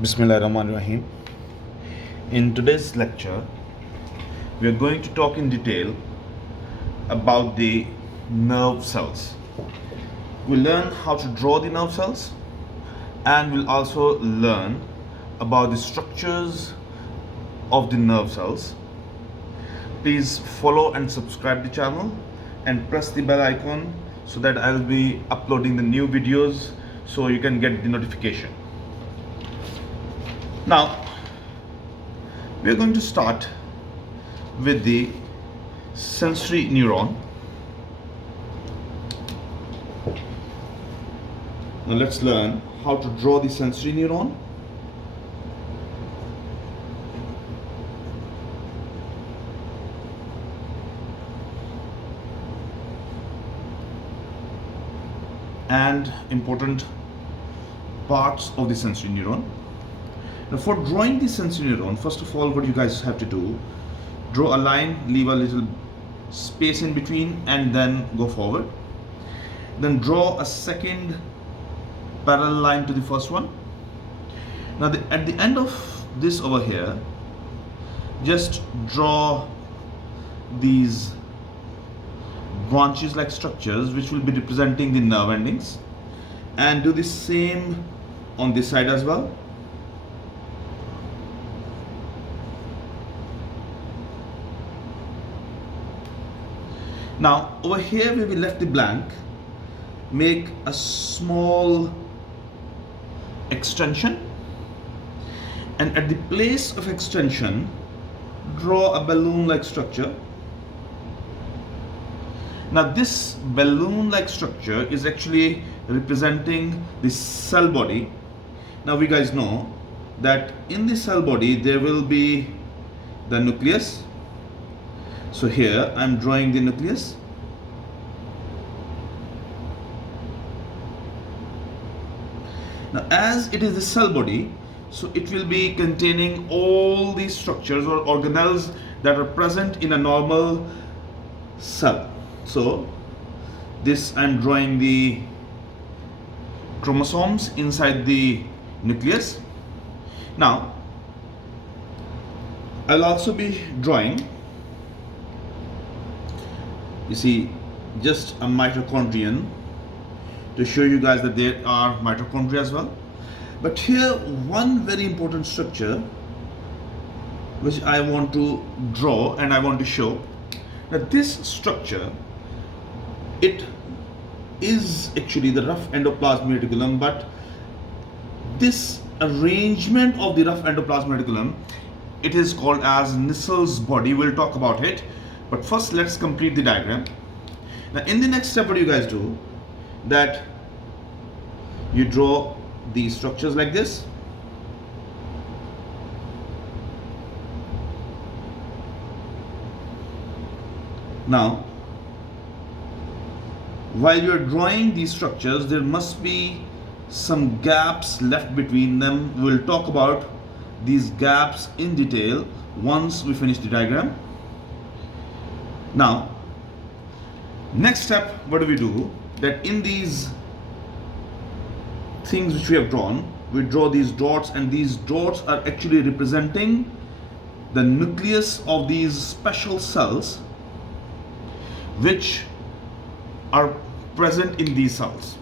Bismillahirrahmanirrahim. In today's lecture, we are going to talk in detail about the nerve cells. We'll learn how to draw the nerve cells, and we'll also learn about the structures of the nerve cells. Please follow and subscribe the channel and press the bell icon so that I'll be uploading the new videos so you can get the notification. Now, we are going to start with the sensory neuron. Now let's learn how to draw the sensory neuron. And important parts of the sensory neuron. Now for drawing the sensory neuron, first of all, what you guys have to do, draw a line, leave a little space in between, and then go forward. Then draw a second parallel line to the first one. Now at the end of this over here, just draw these branches like structures which will be representing the nerve endings, and do the same on this side as well. Now over here where we left the blank, make a small extension, and at the place of extension draw a balloon like structure. Now this balloon like structure is actually representing the cell body. Now we guys know that in the cell body there will be the nucleus. So here I am drawing the nucleus. Now as it is the cell body, so it will be containing all these structures or organelles that are present in a normal cell. So this I am drawing the chromosomes inside the nucleus. Now I'll also be drawing, you see, just a mitochondrion to show you guys that there are mitochondria as well. But here one very important structure which I want to draw and I want to show that this structure, it is actually the rough endoplasmic reticulum, but this arrangement of the rough endoplasmic reticulum, it is called as Nissle's body. We'll talk about it, but first let's complete the diagram. Now in the next step, what do you guys do? That you draw these structures like this. Now while you are drawing these structures, there must be some gaps left between them. We'll talk about these gaps in detail once we finish the diagram. Now next step, what do? That in these things which we have drawn, we draw these dots, and these dots are actually representing the nucleus of these special cells which are present in these cells.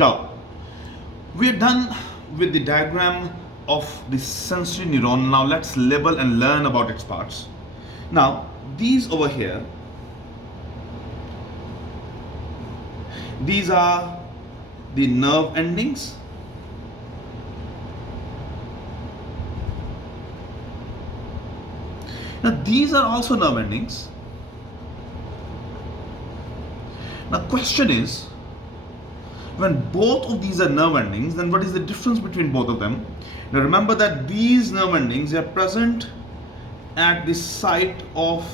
Now we are done with the diagram of the sensory neuron. Now let's label and learn about its parts. Now these over here, these are the nerve endings. Now these are also nerve endings. Now question is, when both of these are nerve endings, then what is the difference between both of them? Now remember that these nerve endings are present at the site of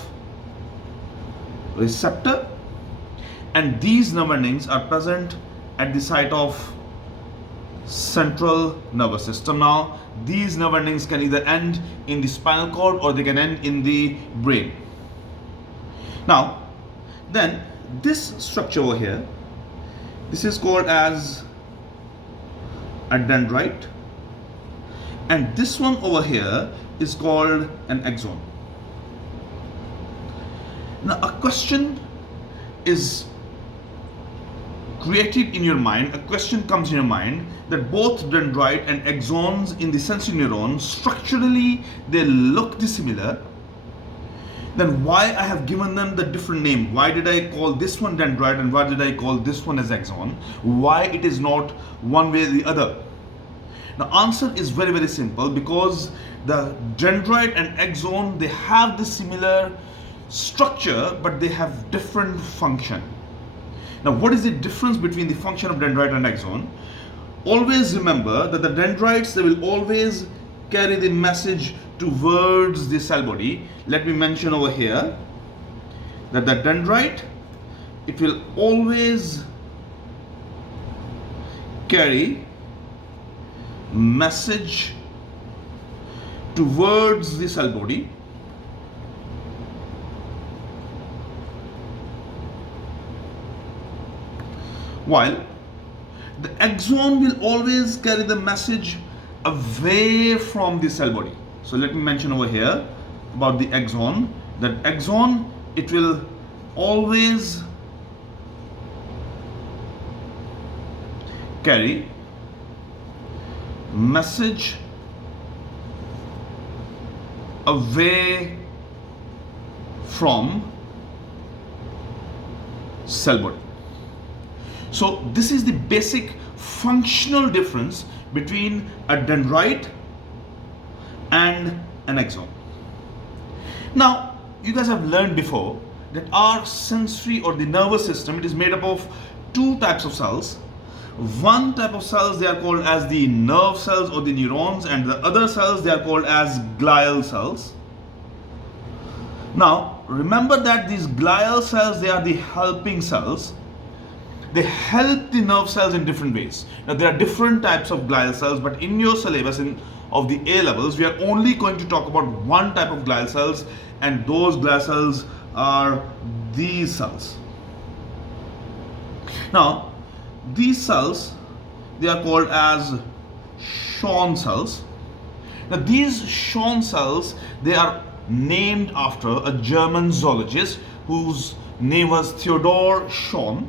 receptor, and these nerve endings are present at the site of central nervous system. Now these nerve endings can either end in the spinal cord or they can end in the brain. Now then this structure over here, this is called as a dendrite, and this one over here is called an axon. Now a question is created in your mind, a question comes in your mind that both dendrite and axons in the sensory neuron structurally they look dissimilar. Then why I have given them the different name? Why did I call this one dendrite and why did I call this one as axon? Why it is not one way or the other? The answer is very, very simple, because the dendrite and axon, they have the similar structure, but they have different function. Now, what is the difference between the function of dendrite and axon? Always remember that the dendrites, they will always carry the message towards the cell body. Let me mention over here that the dendrite, it will always carry message towards the cell body, while the axon will always carry the message away from the cell body. So let me mention over here about the axon, that axon, it will always carry message away from cell body. So this is the basic functional difference between a dendrite and an axon. Now you guys have learned before that our sensory or the nervous system, it is made up of two types of cells. One type of cells, they are called as the nerve cells or the neurons, and the other cells, they are called as glial cells. Now remember that these glial cells, they are the helping cells. They help the nerve cells in different ways. Now there are different types of glial cells, but in your syllabus of the A levels, we are only going to talk about one type of glial cells, and those glial cells are these cells. Now these cells, they are called as Shawn cells. Now these Shawn cells, they are named after a German zoologist whose name was Theodor Schwann.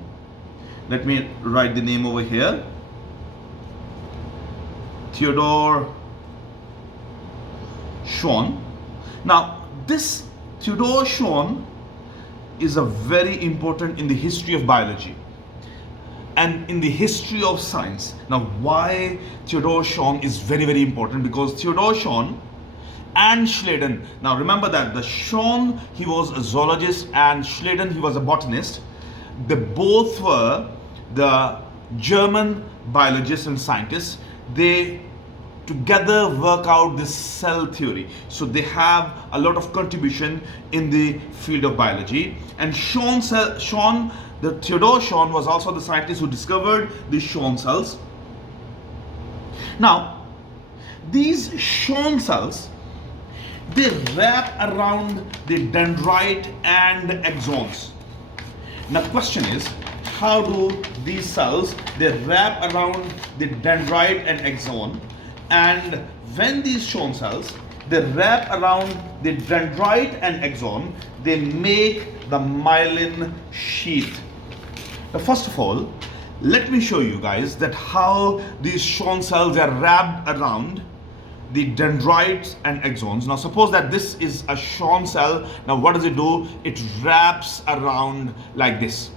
Let me write the name over here. Theodor Schwann. Now this Theodor Schwann is a very important in the history of biology and in the history of science. Now why Theodor Schwann is very, very important? Because Theodor Schwann and Schleiden, now remember that the Schwann, he was a zoologist, and Schleiden, he was a botanist. They both were the German biologists and scientists. They together work out this cell theory. So they have a lot of contribution in the field of biology. And the Theodor Schwann was also the scientist who discovered the Shawn cells. Now, these Shawn cells, they wrap around the dendrite and axons. Now, the question is, how do these cells, they wrap around the dendrite and axon? And when these Shawn cells, they wrap around the dendrite and axon, they make the myelin sheath. Now, first of all, let me show you guys that how these Shawn cells are wrapped around the dendrites and axons. Now suppose that this is a Shawn cell. Now what does it do? It wraps around like this.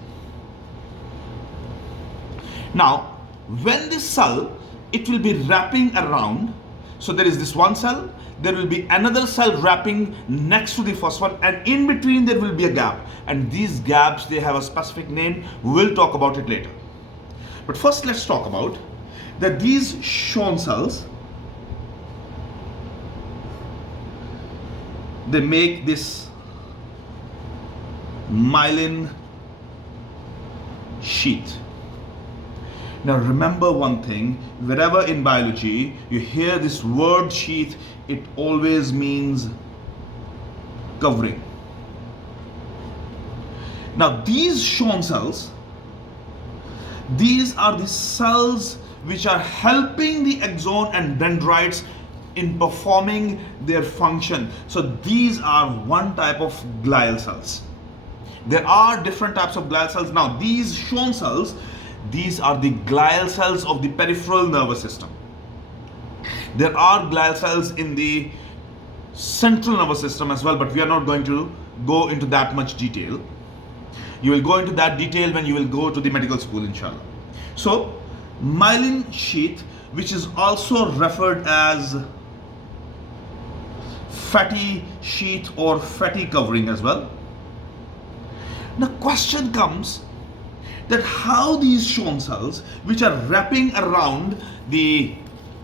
Now when this cell, it will be wrapping around, so there is this one cell, there will be another cell wrapping next to the first one, and in between there will be a gap, and these gaps, they have a specific name. We'll talk about it later. But first let's talk about that these Shawn cells, they make this myelin sheath. Now remember one thing, wherever in biology you hear this word sheath, it always means covering. Now these Shawn cells, these are the cells which are helping the axon and dendrites in performing their function. So these are one type of glial cells. There are different types of glial cells. Now these Schwann cells, these are the glial cells of the peripheral nervous system. There are glial cells in the central nervous system as well, but we are not going to go into that much detail. You will go into that detail when you will go to the medical school, inshallah. So myelin sheath, which is also referred as fatty sheath or fatty covering as well. Now question comes that how these Schwann cells, which are wrapping around the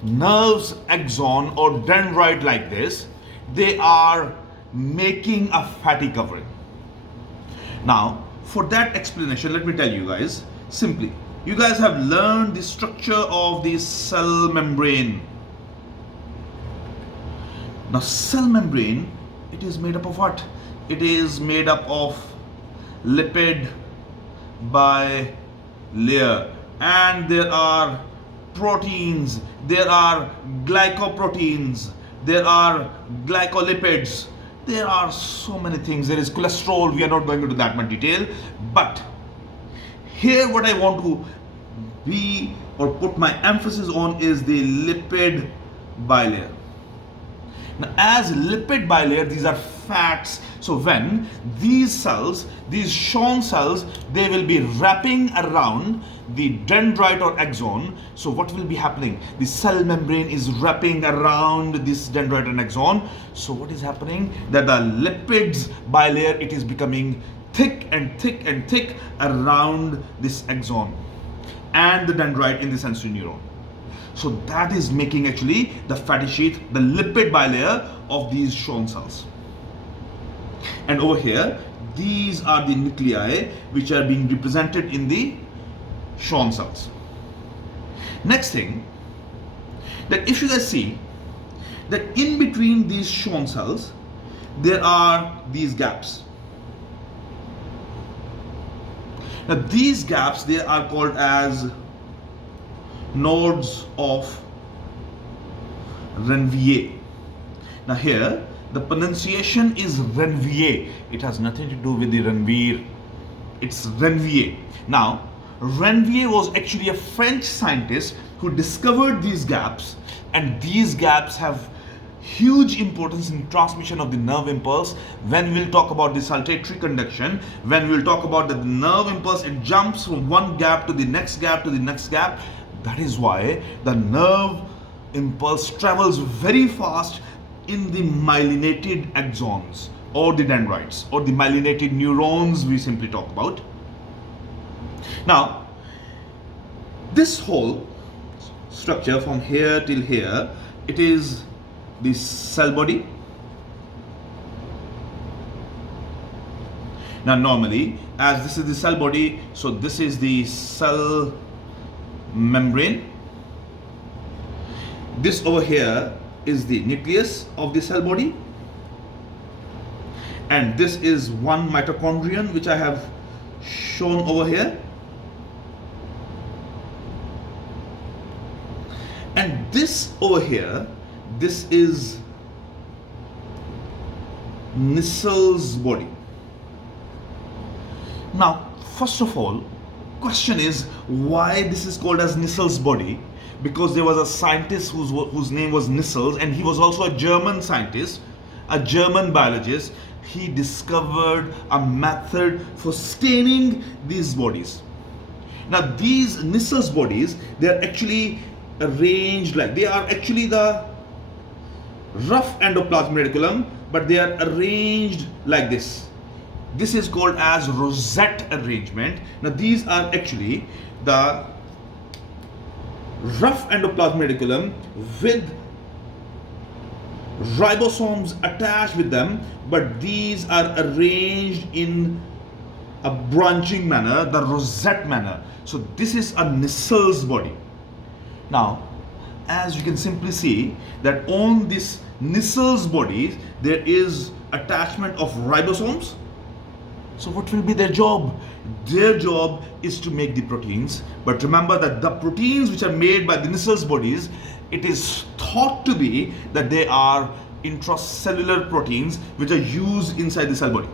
nerve's axon or dendrite like this, they are making a fatty covering. Now for that explanation, let me tell you guys simply. You guys have learned the structure of the cell membrane. Now cell membrane, it is made up of what? It is made up of lipid bilayer, and there are proteins, there are glycoproteins, there are glycolipids, there are so many things. There is cholesterol. We are not going into that much detail, but here what I want to be or put my emphasis on is the lipid bilayer. Now as lipid bilayer, these are fats. So when these cells, these Schwann cells, they will be wrapping around the dendrite or axon. So what will be happening? The cell membrane is wrapping around this dendrite and axon. So what is happening? That the lipids bilayer, it is becoming thick and thick and thick around this axon and the dendrite in the sensory neuron. So that is making actually the fatty sheath, the lipid bilayer of these Schwann cells. And over here, these are the nuclei which are being represented in the Schwann cells. Next thing, that if you guys see that in between these Schwann cells, there are these gaps. Now these gaps, they are called as nodes of Ranvier. Now here, the pronunciation is Ranvier. It has nothing to do with the Ranvier. It's Ranvier. Now, Ranvier was actually a French scientist who discovered these gaps, and these gaps have huge importance in transmission of the nerve impulse. When we'll talk about the saltatory conduction, when we'll talk about the nerve impulse, it jumps from one gap to the next gap to the next gap. That is why the nerve impulse travels very fast in the myelinated axons or the dendrites or the myelinated neurons we simply talk about. Now, this whole structure from here till here, it is the cell body. Now normally, as this is the cell body, so this is the cell membrane. This over here is the nucleus of the cell body, and this is one mitochondrion which I have shown over here, and this over here, this is Nissle's body. Now first of all, question is why this is called as Nissle's body? Because there was a scientist whose name was Nissles, and he was also a German scientist, a German biologist. He discovered a method for staining these bodies. Now these Nissles bodies, they are actually arranged like, they are actually the rough endoplasmic reticulum, but they are arranged like this. This is called as rosette arrangement. Now these are actually the rough endoplasmic reticulum with ribosomes attached with them, but these are arranged in a branching manner, the rosette manner. So this is a Nissle's body. Now, as you can simply see that on this Nissle's body, there is attachment of ribosomes. So what will be their job? Their job is to make the proteins. But remember that the proteins which are made by the Nissle's bodies, it is thought to be that they are intracellular proteins which are used inside the cell body.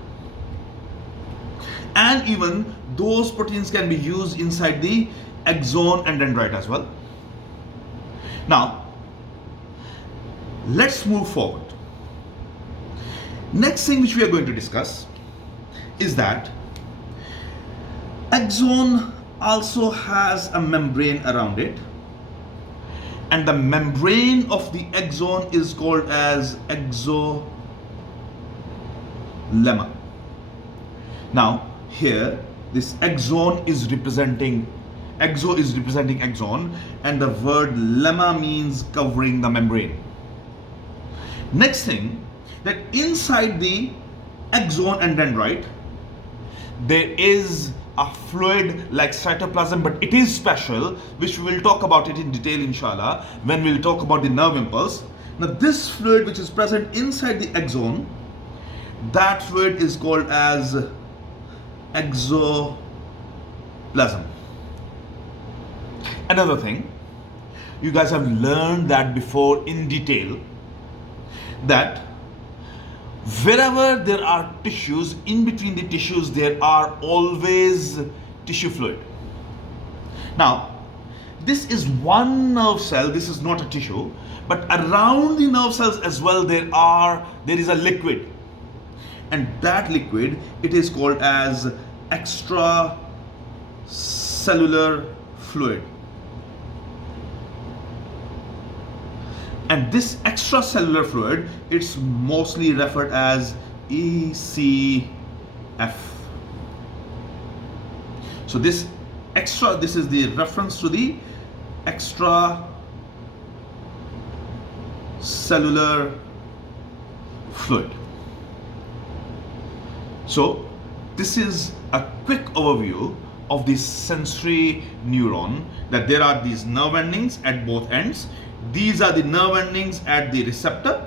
And even those proteins can be used inside the axon and dendrite as well. Now, let's move forward. Next thing which we are going to discuss is that axon also has a membrane around it, and the membrane of the axon is called as Exo Lemma. Now here this axon is representing axon, and the word lemma means covering the membrane. Next thing, that inside the axon and dendrite there is a fluid like cytoplasm, but it is special, which we will talk about it in detail inshallah when we will talk about the nerve impulse. Now this fluid which is present inside the axon, that fluid is called as exoplasm. Another thing, you guys have learned that before in detail, that wherever there are tissues, in between the tissues there are always tissue fluid. Now this is one nerve cell, this is not a tissue, but around the nerve cells as well there is a liquid, and that liquid, it is called as extracellular fluid. And this extracellular fluid, it's mostly referred as ECF. So this is the reference to the extracellular fluid. So this is a quick overview of the sensory neuron, that there are these nerve endings at both ends. These are the nerve endings at the receptor.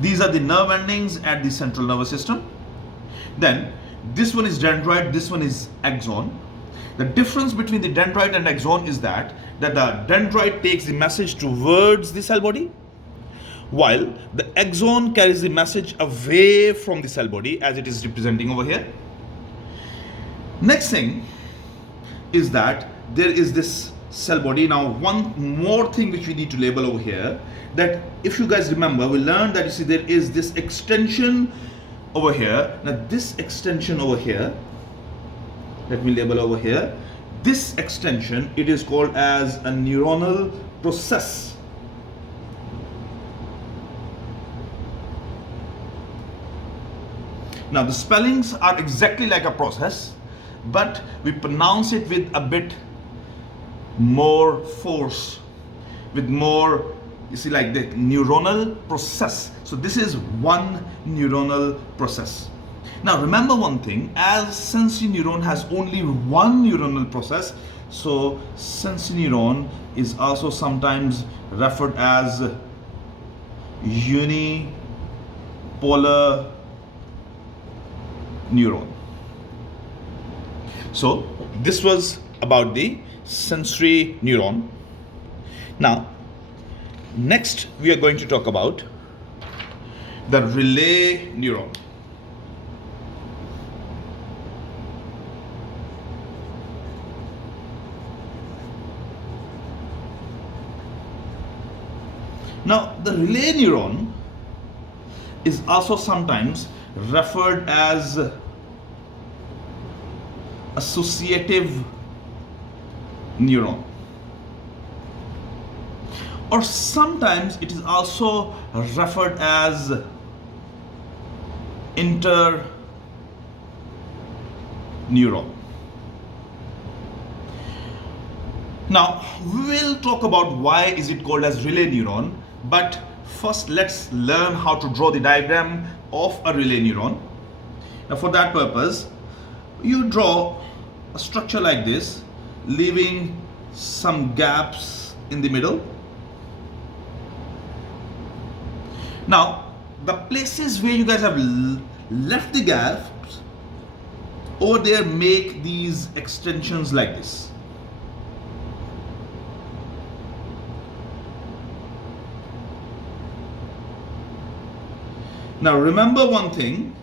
These are the nerve endings at the central nervous system. Then this one is dendrite, this one is axon. The difference between the dendrite and axon is that the dendrite takes the message towards the cell body, while the axon carries the message away from the cell body, as it is representing over here. Next thing is that there is this cell body. Now one more thing which we need to label over here, that if you guys remember, we learned that, you see, there is this extension over here. Now this extension over here, let me label over here, this extension, it is called as a neuronal process. Now the spellings are exactly like a process, but we pronounce it with a bit more force, with more, you see, like the neuronal process. So this is one neuronal process. Now remember one thing, as sensory neuron has only one neuronal process, so sensory neuron is also sometimes referred as unipolar neuron. So this was about the sensory neuron. Now next we are going to talk about the relay neuron. Now the relay neuron is also sometimes referred as associative neuron, or sometimes it is also referred as interneuron. Now we will talk about why is it called as relay neuron, but first let's learn how to draw the diagram of a relay neuron. Now for that purpose, you draw a structure like this, leaving some gaps in the middle. Now the places where you guys have left the gaps, over there make these extensions like this. Now remember one thing,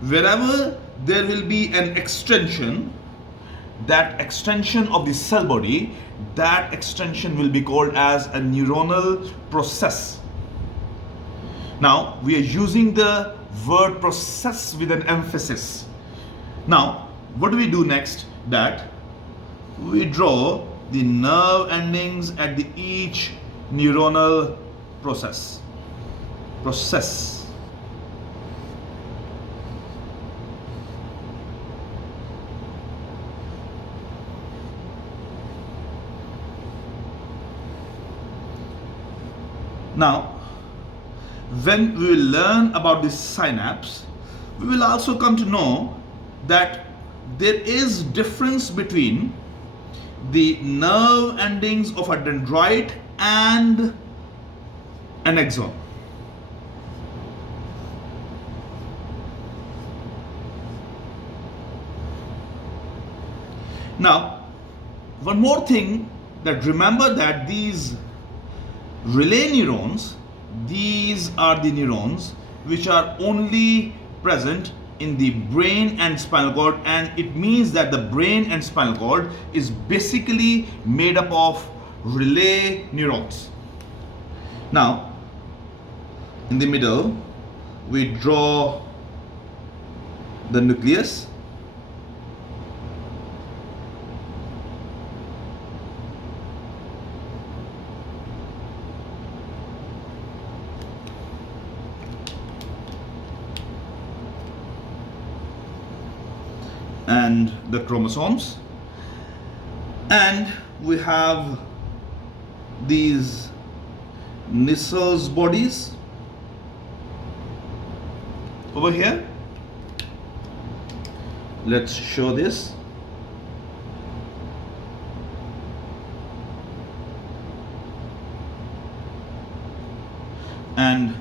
wherever there will be an extension, that extension of the cell body, that extension will be called as a neuronal process. Now we are using the word process with an emphasis. Now what do we do next? That we draw the nerve endings at the each neuronal process. Now, when we will learn about this synapse, we will also come to know that there is difference between the nerve endings of a dendrite and an axon. Now, one more thing, that remember that these relay neurons, these are the neurons which are only present in the brain and spinal cord, and it means that the brain and spinal cord is basically made up of relay neurons. Now, in the middle, we draw the nucleus. And the chromosomes, and we have these Nissels bodies over here. Let's show this. And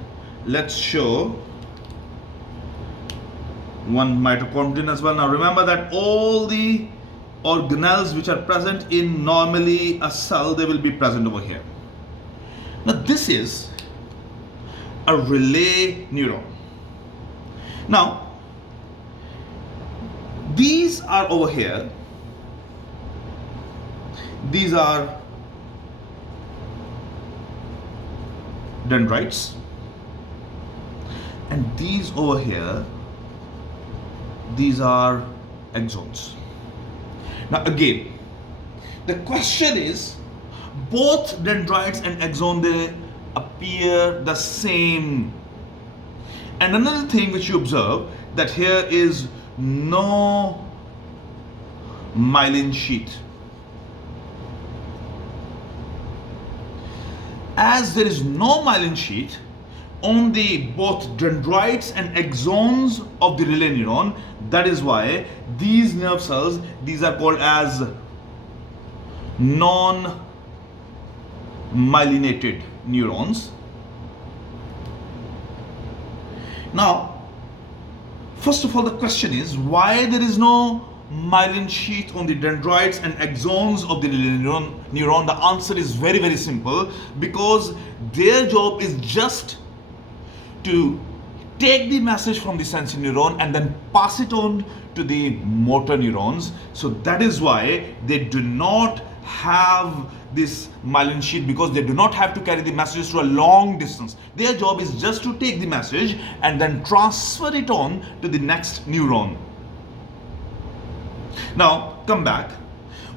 let's show one mitochondrion as well. Now remember that all the organelles which are present in normally a cell, they will be present over here. Now this is a relay neuron. Now these are over here, these are dendrites, and these over here, these are axons. Now again, the question is, both dendrites and axon, they appear the same. And another thing which you observe, that here is no myelin sheath. As there is no myelin sheath on the both dendrites and axons of the relay neuron, that is why these nerve cells, these are called as non-myelinated neurons. Now, first of all, the question is, why there is no myelin sheath on the dendrites and axons of the relay neuron? The answer is very, very simple, because their job is just to take the message from the sensory neuron and then pass it on to the motor neurons. So that is why they do not have this myelin sheath, because they do not have to carry the messages to a long distance. Their job is just to take the message and then transfer it on to the next neuron. Now come back.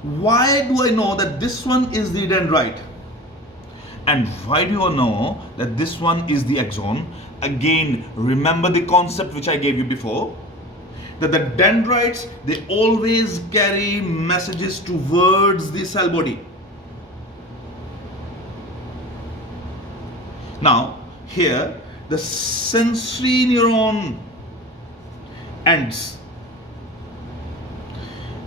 Why do I know that this one is the dendrite? And why do you know that this one is the axon? Again, remember the concept which I gave you before, that the dendrites, they always carry messages towards the cell body. Now here the sensory neuron ends,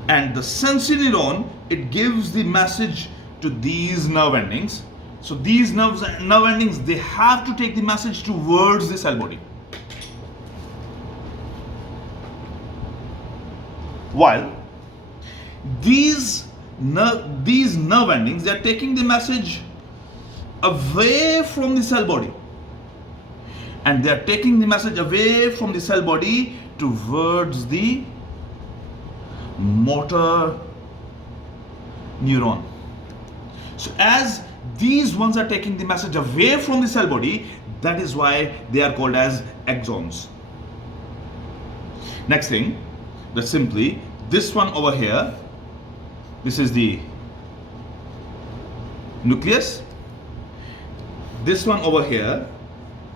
and the sensory neuron, it gives the message to these nerve endings. So these nerve endings, they have to take the message towards the cell body. While these nerve endings, they are taking the message away from the cell body. and they are taking the message away from the cell body towards the motor neuron. So as these ones are taking the message away from the cell body, that is why they are called as axons. Next thing, that's simply this one over here. This is the nucleus. This one over here,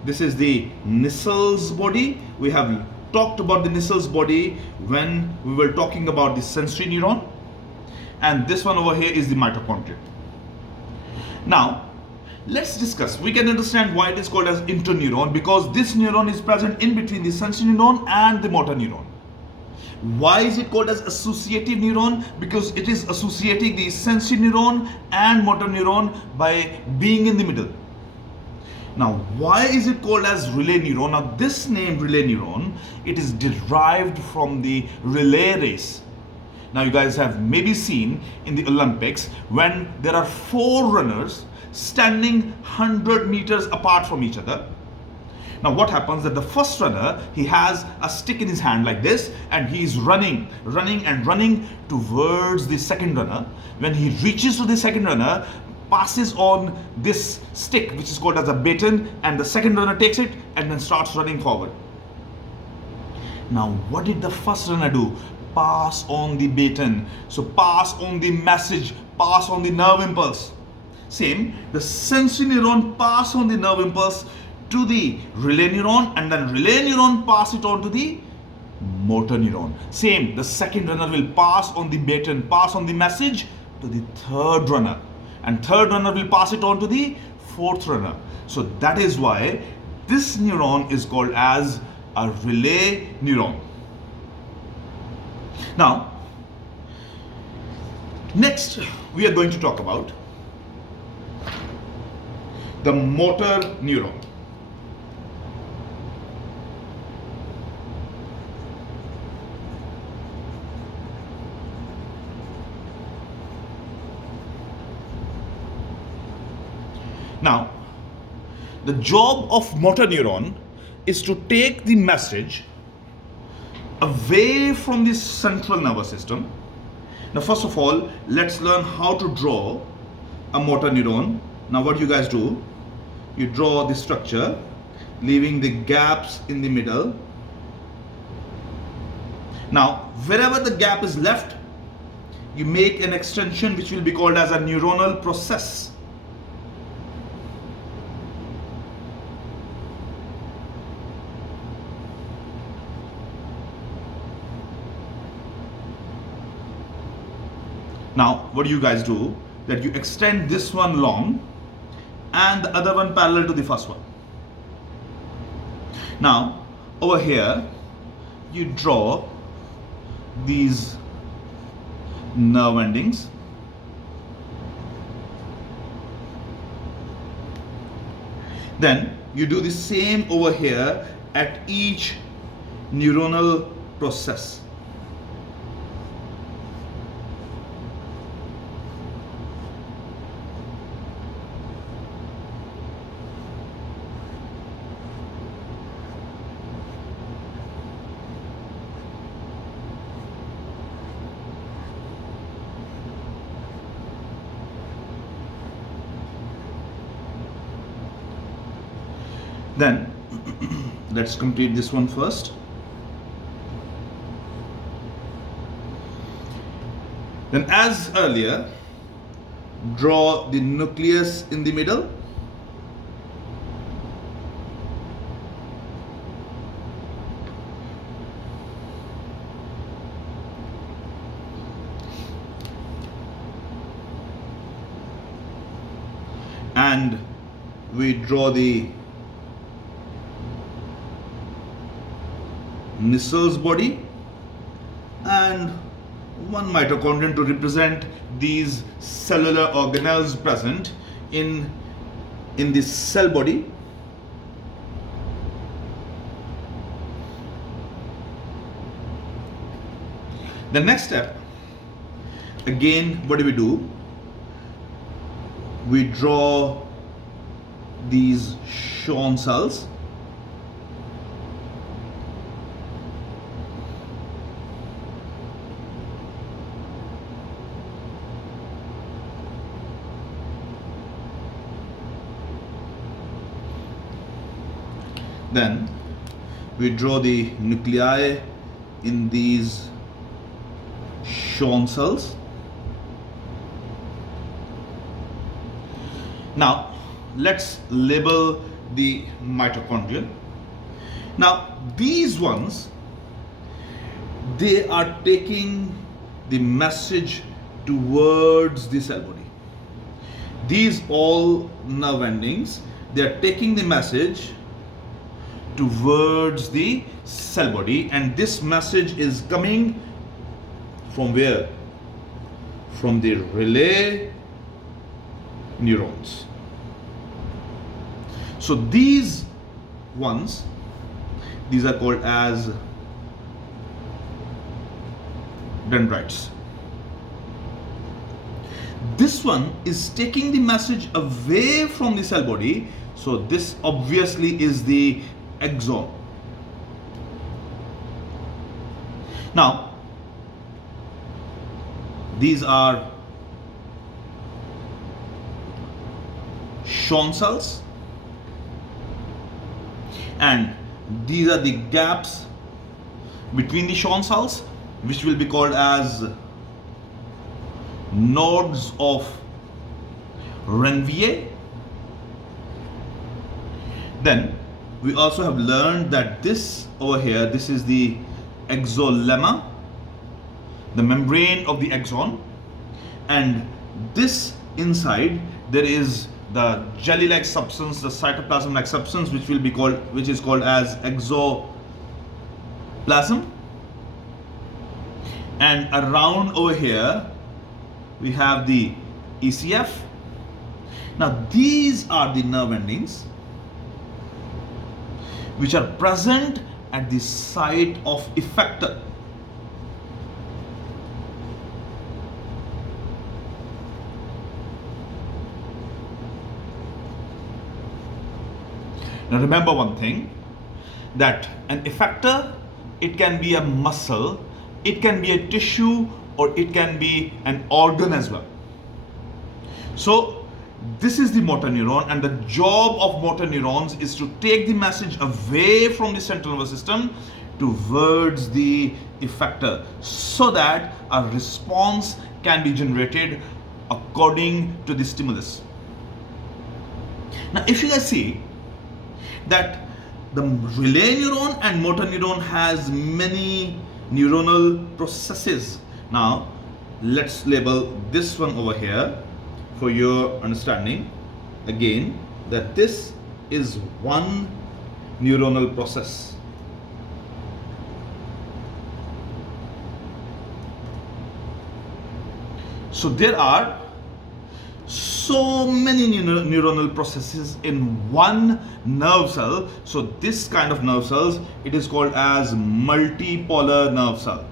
this is the Nissls body. We have talked about the Nissls body when we were talking about the sensory neuron. And this one over here is the mitochondria. Now, let's discuss. We can understand why it is called as interneuron, because this neuron is present in between the sensory neuron and the motor neuron. Why is it called as associative neuron? Because it is associating the sensory neuron and motor neuron by being in the middle. Now, why is it called as relay neuron? Now, this name relay neuron, it is derived from the relay race. Now, you guys have maybe seen in the Olympics when there are 4 runners standing 100 meters apart from each other. Now, what happens that the first runner, he has a stick in his hand like this, and he is running towards the second runner. When he reaches to the second runner, passes on this stick, which is called as a baton, and the second runner takes it and then starts running forward. Now, what did the first runner do? Pass on the baton. So pass on the message, pass on the nerve impulse. Same, the sensory neuron pass on the nerve impulse to the relay neuron, and then relay neuron pass it on to the motor neuron. Same, the second runner will pass on the baton, pass on the message to the third runner, and third runner will pass it on to the fourth runner. So that is why this neuron is called as a relay neuron. Now, next we are going to talk about the motor neuron. Now, the job of motor neuron is to take the message away from the central nervous system. Now, first of all, let's learn how to draw a motor neuron. Now, what you guys do, you draw the structure, leaving the gaps in the middle. Now, wherever the gap is left, you make an extension which will be called as a neuronal process. Now, what do you guys do? That you extend this one long and the other one parallel to the first one. Now, over here, you draw these nerve endings. Then you do the same over here at each neuronal process. Then let's complete this one first. Then, as earlier, draw the nucleus in the middle. And we draw the Nissls body and one mitochondrion to represent these cellular organelles present in the cell body. The next step, again, what do? We draw these Shawn cells. Then we draw the nuclei in these Shawn cells. Now let's label the mitochondria. Now these ones, they are taking the message towards the cell body. These all nerve endings, they are taking the message towards the cell body, and this message is coming from where? From the relay neurons. So these ones, these are called as dendrites. This one is taking the message away from the cell body, so this obviously is the exon. Now these are Shawn cells, and these are the gaps between the Shawn cells, which will be called as nodes of Ranvier. Then we also have learned that this over here, this is the Exo Lemma, the membrane of the axon, and this inside there is the jelly-like substance, the cytoplasm-like substance, which is called as exoplasm. And around over here we have the ECF. Now these are the nerve endings which are present at the site of effector. Now remember one thing, that an effector, it can be a muscle, it can be a tissue, or it can be an organ as well. So this is the motor neuron, and the job of motor neurons is to take the message away from the central nervous system towards the effector, so that a response can be generated according to the stimulus. Now if you guys see that the relay neuron and motor neuron has many neuronal processes. Now let's label this one over here for your understanding again, that this is one neuronal process. So there are so many neuronal processes in one nerve cell. So this kind of nerve cells, it is called as multipolar nerve cell.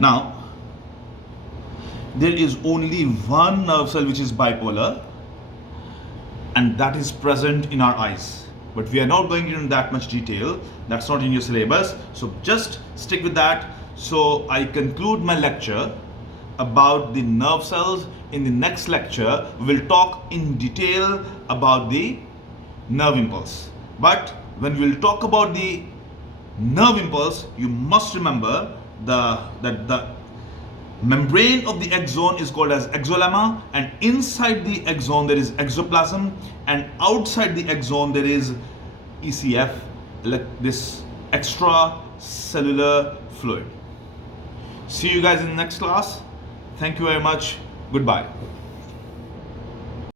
Now there is only one nerve cell which is bipolar, and that is present in our eyes. But we are not going into that much detail. That's not in your syllabus. So just stick with that. So I conclude my lecture about the nerve cells. In the next lecture, we will talk in detail about the nerve impulse. But when we will talk about the nerve impulse, you must remember that the membrane of the axon is called as Exolemma, and inside the axon there is exoplasm, and outside the axon there is ECF, like this extracellular fluid. See you guys in the next class. Thank you very much. Goodbye.